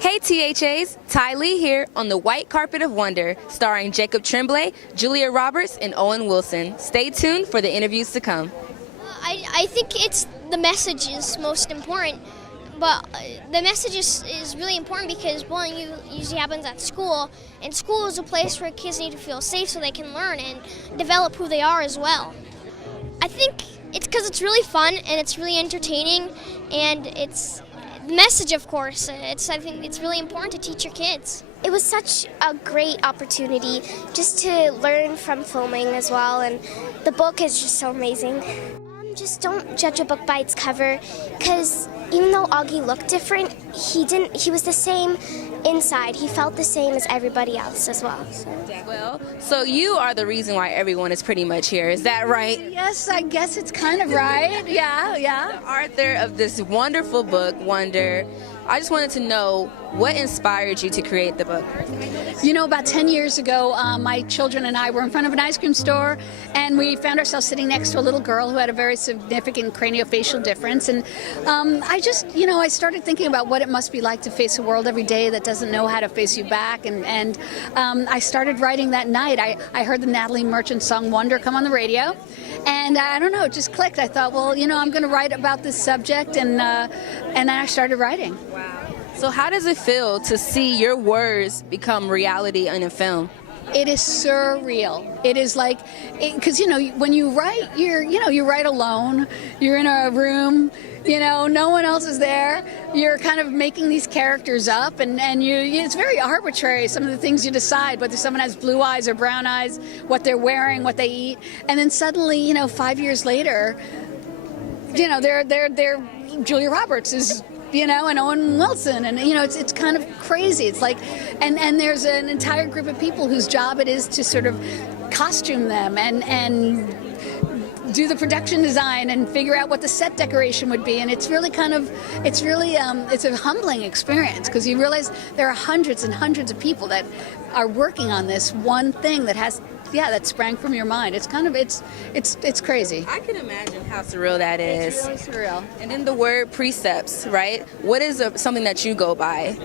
Hey THAs, Ty Lee here on the White Carpet of Wonder, starring Jacob Tremblay, Julia Roberts, and Owen Wilson. Stay tuned for the interviews to come. I think it's the message is most important, but the message is really important because bullying usually happens at school, and school is a place where kids need to feel safe so they can learn and develop who they are as well. I think it's because it's really fun and it's really entertaining, and it's the message, of course. I think it's really important to teach your kids. It was such a great opportunity just to learn from filming as well, and the book is just so amazing. Just don't judge a book by its cover, because even though Auggie looked different, he was the same inside. He felt the same as everybody else as well. So you are the reason why everyone is pretty much here. Is that right? Yes, I guess it's kind of right. Yeah. The author of this wonderful book, Wonder. I just wanted to know what inspired you to create the book. You know, about 10 years ago, my children and I were in front of an ice cream store, and we found ourselves sitting next to a little girl who had a very significant craniofacial difference. And I started thinking about what it must be like to face a world every day that doesn't know how to face you back. And I started writing that night. I heard the Natalie Merchant song Wonder come on the radio, and I don't know, it just clicked. I thought, well, I'm going to write about this subject, and then I started writing. Wow. So how does it feel to see your words become reality in a film? It is surreal. It is like, because when you write, you write alone. You're in a room. No one else is there. You're kind of making these characters up, and it's very arbitrary. Some of the things you decide, whether someone has blue eyes or brown eyes, what they're wearing, what they eat, and then suddenly, 5 years later, they're Julia Roberts is. And Owen Wilson, and it's kind of crazy. It's like, and there's an entire group of people whose job it is to sort of costume them and do the production design and figure out what the set decoration would be. And it's a humbling experience, because you realize there are hundreds and hundreds of people that are working on this one thing that sprang from your mind. It's kind of, it's crazy. I can imagine how surreal that is. It's really surreal. And then the word precepts, right? What is something that you go by?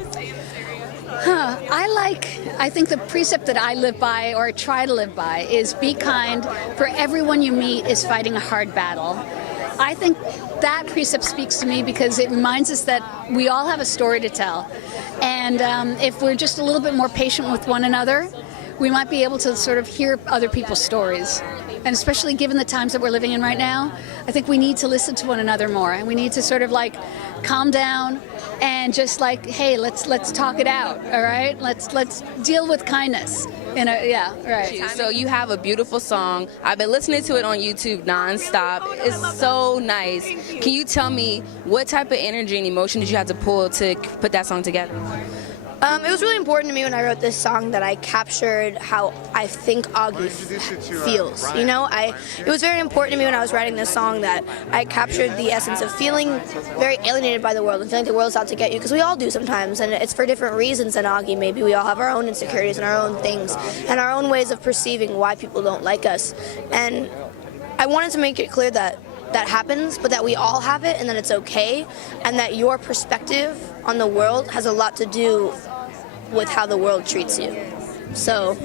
I think the precept that I live by, or try to live by, is be kind, for everyone you meet is fighting a hard battle. I think that precept speaks to me because it reminds us that we all have a story to tell. And if we're just a little bit more patient with one another, we might be able to sort of hear other people's stories. And especially given the times that we're living in right now, I think we need to listen to one another more, and we need to sort of calm down and just hey, let's talk it out, all right? Let's deal with kindness. Right. So you have a beautiful song. I've been listening to it on YouTube nonstop. It's so nice. Can you tell me what type of energy and emotion did you have to pull to put that song together? It was really important to me when I wrote this song that I captured how I think Auggie feels. It was very important to me when I was writing this song that I captured the essence of feeling very alienated by the world and feeling the world's out to get you, because we all do sometimes, and it's for different reasons than Auggie. Maybe we all have our own insecurities and our own things and our own ways of perceiving why people don't like us. And I wanted to make it clear that happens, but that we all have it, and that it's okay, and that your perspective on the world has a lot to do with how the world treats you. So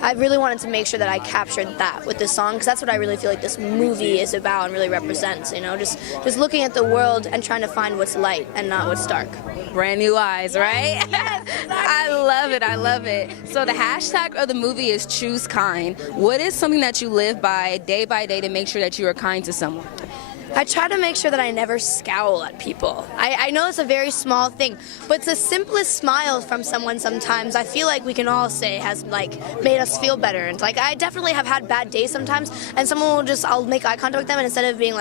I really wanted to make sure that I captured that with this song, because that's what I really feel like this movie is about and really represents, just looking at the world and trying to find what's light and not what's dark. Brand new eyes, right? Yes, exactly. I love it. So the hashtag of the movie is choose kind. What is something that you live by day to make sure that you are kind to someone? I try to make sure that I never scowl at people. I know it's a very small thing, but it's the simplest smile from someone sometimes I feel like we can all say has made us feel better. And I definitely have had bad days sometimes, and someone will I'll make eye contact with them, and instead of being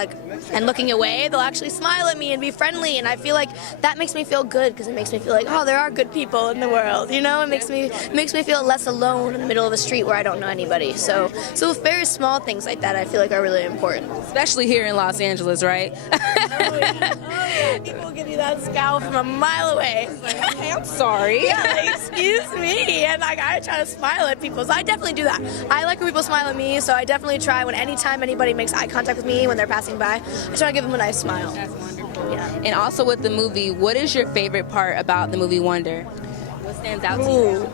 and looking away, they'll actually smile at me and be friendly, and I feel like that makes me feel good, because it makes me feel like, oh, there are good people in the world, It makes me feel less alone in the middle of a street where I don't know anybody. So very small things like that I feel like are really important. Especially here in Los Angeles, right? Oh, yeah. People give you that scowl from a mile away. Hey, I'm sorry. Yeah, excuse me. And I try to smile at people, so I definitely do that. I like when people smile at me, so I definitely try anytime anybody makes eye contact with me when they're passing by, I try to give them a nice smile. That's wonderful. Yeah. And also with the movie, what is your favorite part about the movie Wonder? What stands out to you? Ooh,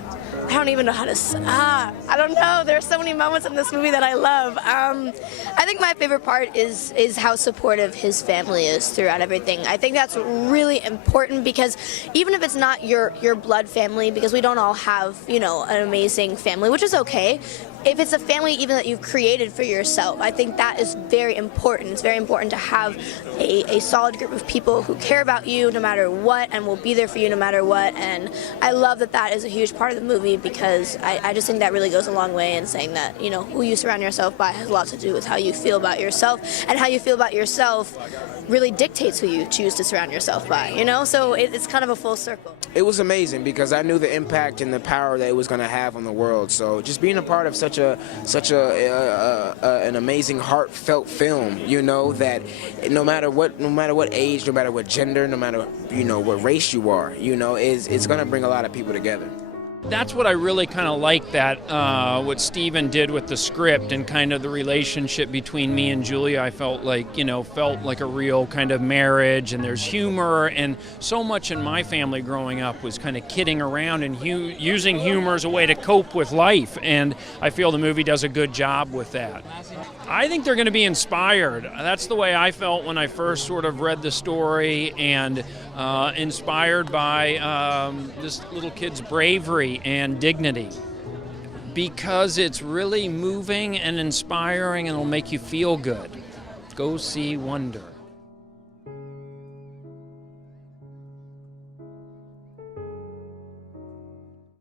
I don't even know how to. I don't know. There are so many moments in this movie that I love. I think my favorite part is how supportive his family is throughout everything. I think that's really important because even if it's not your blood family, because we don't all have an amazing family, which is okay. If it's a family even that you've created for yourself, I think that is very important. It's very important to have a solid group of people who care about you no matter what and will be there for you no matter what. And I love that is a huge part of the movie because I just think that really goes a long way in saying that, who you surround yourself by has a lot to do with how you feel about yourself, and how you feel about yourself really dictates who you choose to surround yourself by, So it's kind of a full circle. It was amazing because I knew the impact and the power that it was going to have on the world. So just being a part of such an amazing, heartfelt film, that no matter what age, no matter what gender, no matter what race you are, it's going to bring a lot of people together. That's what I really kind of like, that what Steven did with the script and kind of the relationship between me and Julia. I felt like a real kind of marriage, and there's humor, and so much in my family growing up was kind of kidding around and using humor as a way to cope with life, and I feel the movie does a good job with that. I think they're going to be inspired. That's the way I felt when I first sort of read the story, and inspired by this little kid's bravery and dignity, because it's really moving and inspiring, and it'll make you feel good. Go see Wonder.